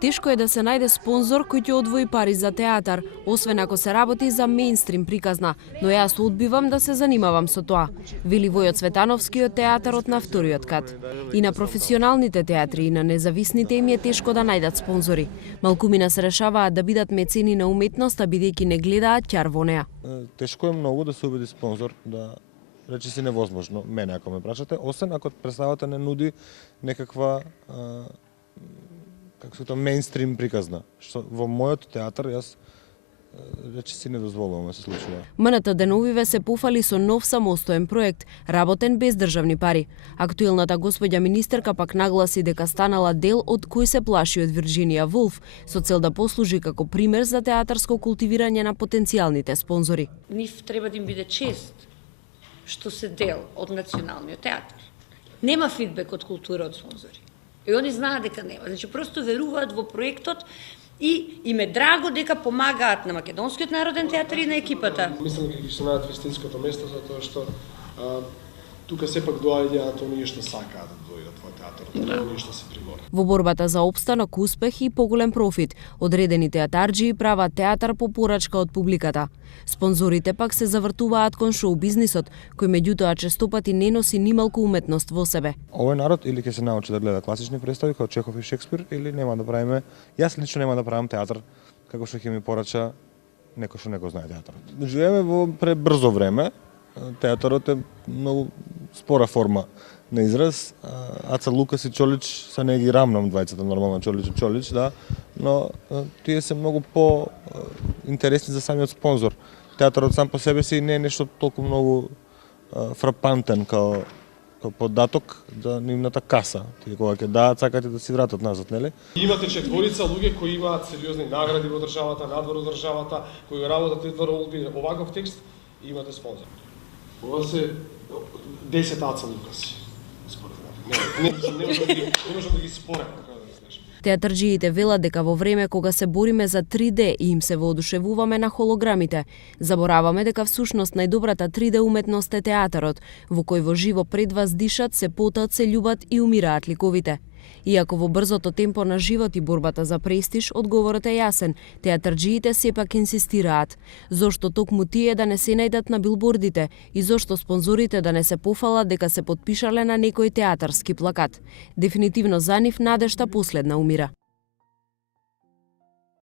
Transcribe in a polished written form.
Тешко е да се најде спонзор кој ќе одвои пари за театар, освен ако се работи за мејнстрим приказна, но јас одбивам да се занимавам со тоа, вели Војо Цветановски од театарот на вториот кат. И на професионалните театри и на независните им е тешко да најдат спонзори. Малкумина се решаваат да бидат мецени на уметноста, бидејќи не гледаат ќар во неа. Тешко е многу да се убеди спонзор, да рече си невозможно, мене ако ме прашате, освен ако представата не нуди некаква како се тоа мејнстрим приказна, што во мојот театар јас рече си не дозволувам да се случува. МНТ деновиве се пофали со нов самостоен проект, работен без државни пари. Актуелната господја министерка пак нагласи дека станала дел од кој се плаши од Вирџинија Вулф, со цел да послужи како пример за театарско култивирање на потенцијалните спонзори. Нив треба да им биде чест што се дел од националниот театар. Нема фидбек од култура од спонзори. И они знаат дека нема. Значи, просто веруваат во проектот и им е драго дека помагаат на Македонскиот народен театар и на екипата. Мислам дека ќе се најдат во истинското место, затоа што тука сепак доаѓаат оние што сакаат да дојдат во театарот, не оние што се приморат. Во борбата за опстанок, успех и поголем профит, одредени театарџии прават театар по порачка од публиката. Спонзорите пак се завртуваат кон шоу бизнисот, кој меѓутоа честопати не носи нималку уметност во себе. Овој народ или ќе се научи да гледа класични представи како Чехов и Шекспир, или нема да правиме, јас лично нема да правам театар како што ќе ми порача некој што не го знае театарот. Живееме во пребрзо време, театарот е многу спора форма на израз. Аца Лукас и Чолич се не ги рамнам двајцата нормално Чолич и Чолич, да, но тие се многу по интересни за самиот спонзор. Театарот сам по себе си не е нешто толку многу фрапантен као податок за нивната каса. Тие кога ќе даат, сакате да си вратат назад, нели? Имате четворица луѓе кои имаат сериозни награди во државата, надвор од државата, кои работат во ролби, оваков текст и имате спонзор. Ова се 10 Аца Лукаси. Не можам да ги спорам. Театарџиите велат дека во време кога се бориме за 3D и им се воодушевуваме на холограмите, забораваме дека всушност најдобрата 3D уметност е театарот, во кој во живо пред вас дишат, се потат, се љубат и умираат ликовите. Иако во брзото темпо на живот и борбата за престиж, одговорот е јасен. Театарџиите сепак инсистираат. Зошто токму тие да не се најдат на билбордите и зошто спонзорите да не се пофалат дека се потпишале на некој театарски плакат. Дефинитивно за нив надежта последна умира.